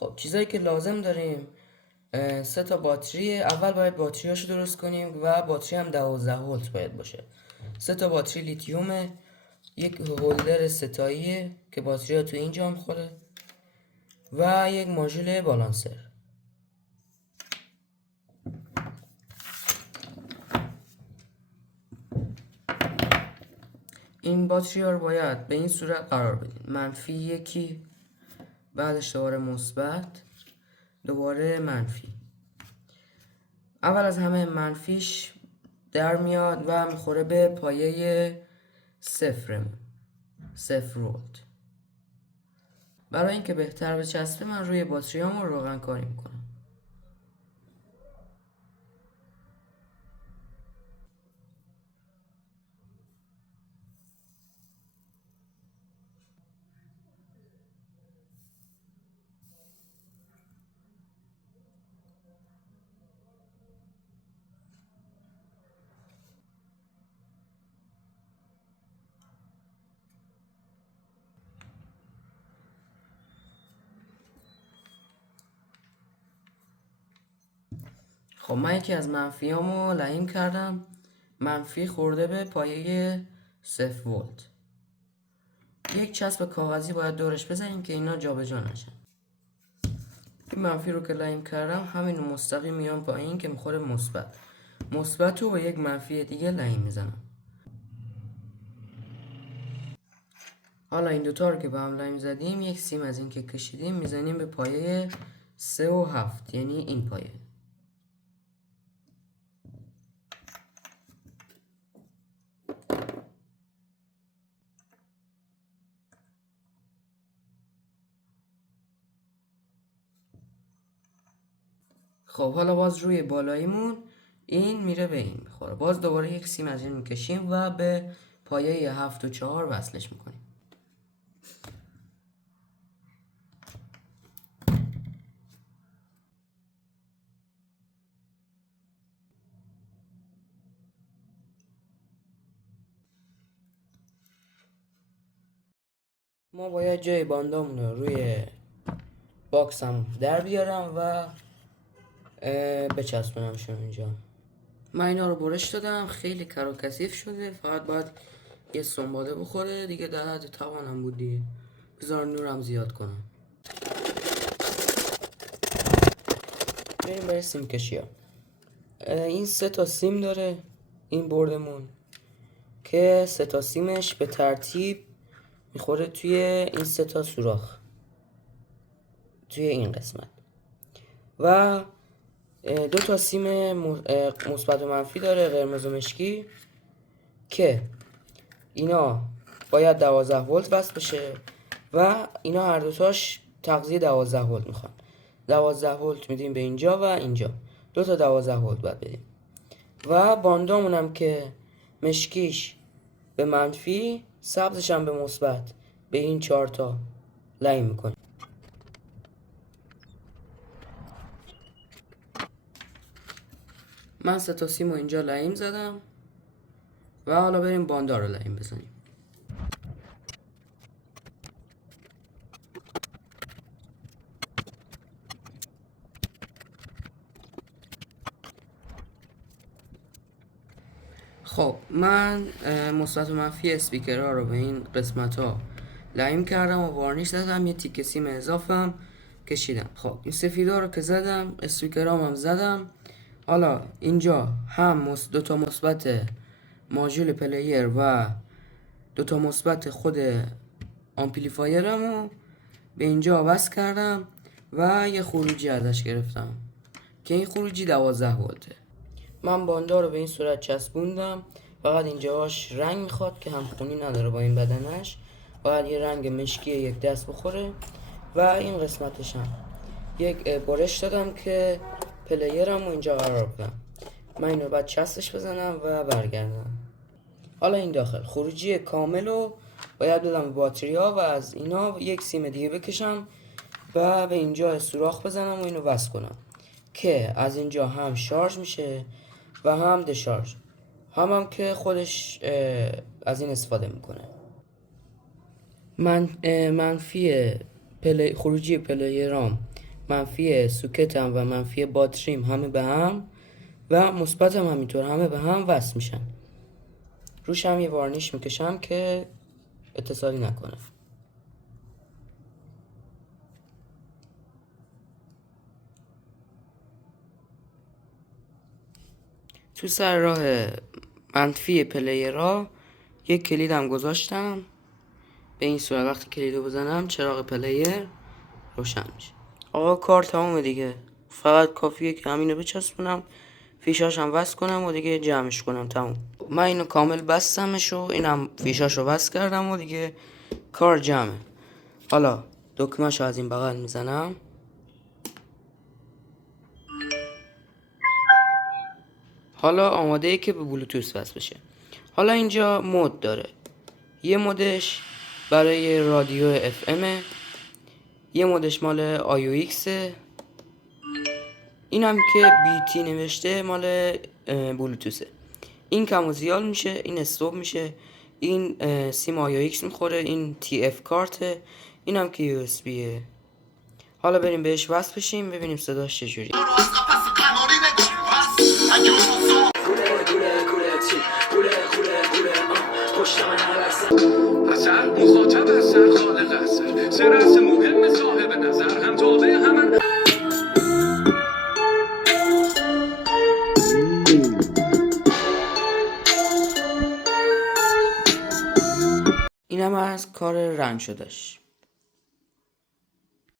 خب چیزایی که لازم داریم 3 تا باتری. اول باید باتریاشو درست کنیم و باتری هم 12 ولت باید باشه. 3 تا باتری لیتیومه، یک هولدر ستاییه که باتری ها تو اینجا میخوره و یک ماژول بالانسر. این باتری ها رو باید به این صورت قرار بدیم: منفی یکی، بعدش دوباره مثبت، دوباره منفی. اول از همه منفیش در میاد و میخوره به پایه صفرمون، 0 ولت. برای اینکه بهتر بچسبه من روی باتریامو روغن کاری میکنم. خب من یکی از منفیامو لعیم کردم، منفی خورده به پایه 0 ولت. یک چسب کاغذی باید دورش بزنیم که اینا جابجا نشن. این منفی رو که لعیم کردم همینو مستقیم میام پایین که میخوره مثبت رو با یک منفی دیگه لعیم میزنم. حالا این دوتا رو که با هم لعیم زدیم، یک سیم از این که کشیدیم میزنیم به پایه 3 و 7، یعنی این پایه. خب حالا باز روی بالاییمون این میره به این میخوره، باز دوباره یک سیم از این میکشیم و به پایه 7 و 4 وصلش میکنیم. ما باید جای باندامون رو روی باکسم در بیارم و بچسبونمشون اینجا. من اینا رو برش دادم، خیلی کر و کثیف شده، فقط باید یه سنباده بخوره دیگه، در حد توانم بود دیگه. بذار نورم زیاد کنم. بریم برای سیم کشی ها. این 3 تا سیم داره این بردمون که 3 تا سیمش به ترتیب میخوره توی این 3 تا سوراخ توی این قسمت و 2 تا سیم مثبت و منفی داره، قرمز و مشکی، که اینا باید 12 ولت وصل بشه و اینا هر دوتاش تغذیه 12 ولت میخوان. 12 ولت میدیم به اینجا و اینجا، 2 تا 12 ولت باید بدیم. و باندامون هم که مشکیش به منفی، سبزش هم به مثبت، به این 4 تا لعیم میکنیم. من 3 تا سیمو اینجا لعیم زدم و حالا بریم باندا رو لعیم بزنیم. خب من مثبت و منفی اسپیکرها رو به این قسمت ها لعیم کردم و وارنیش زدم، یه تیکه سیم اضافه هم کشیدم. خب این سفیدا رو که زدم، اسپیکرام هم زدم. حالا اینجا هم 2 تا مثبت ماژول پلیر و 2 تا مثبت خود آمپلیفایرمو به اینجا وصل کردم و یه خروجی ازش گرفتم که این خروجی 12 ولته. من باندا رو به این صورت چسبوندم، فقط اینجاش رنگ میخواد که همخونی نداره با این بدنش، باید یه رنگ مشکی یک دست بخوره. و این قسمتش هم یک برش دادم که پلیرم رو اینجا قرار بدم. من اینو بعد چسبش بزنم و برگردم. حالا این داخل خروجی کامل رو باید بدم به باتری ها و از اینا یک سیم دیگه بکشم و به اینجا سوراخ بزنم و اینو وصل کنم که از اینجا هم شارژ میشه و هم دشارژ، هم که خودش از این استفاده میکنه. من منفی خروجی پلیرام منفی سوکتم و منفی باتریم همه به هم و مثبتم همینطور همه به هم وصل میشن. روش هم یه وارنیش میکشم که اتصالی نکنه. تو سر راه منفی پلیرها یک کلیدم گذاشتم. به این صورت وقتی کلیدو بزنم چراغ پلیر روشن میشه. آقا کار تمومه دیگه، فقط کافیه که همینو بچسبونم، فیشاشم وصل کنم و دیگه جمعش کنم. تموم. من اینو کامل بستمش و اینم فیشاشو وصل کردم و دیگه کار جمعه. حالا دکمه‌شو از این بغل میزنم. حالا آماده ای که به بلوتوث وصل بشه. حالا اینجا مود داره. یه مودش برای رادیو اف ام، یه مودش مال آی او ایکس، اینم که بیتی نوشته مال بلوتوثه. این کم و زیاد میشه، این استوب میشه، این سیم آی او ایکس میخوره، این تی اف کارته، اینم که یو اس بیه. حالا بریم بهش وصل بشیم ببینیم صداش چجوریه. اینم از کار رنگ شدش.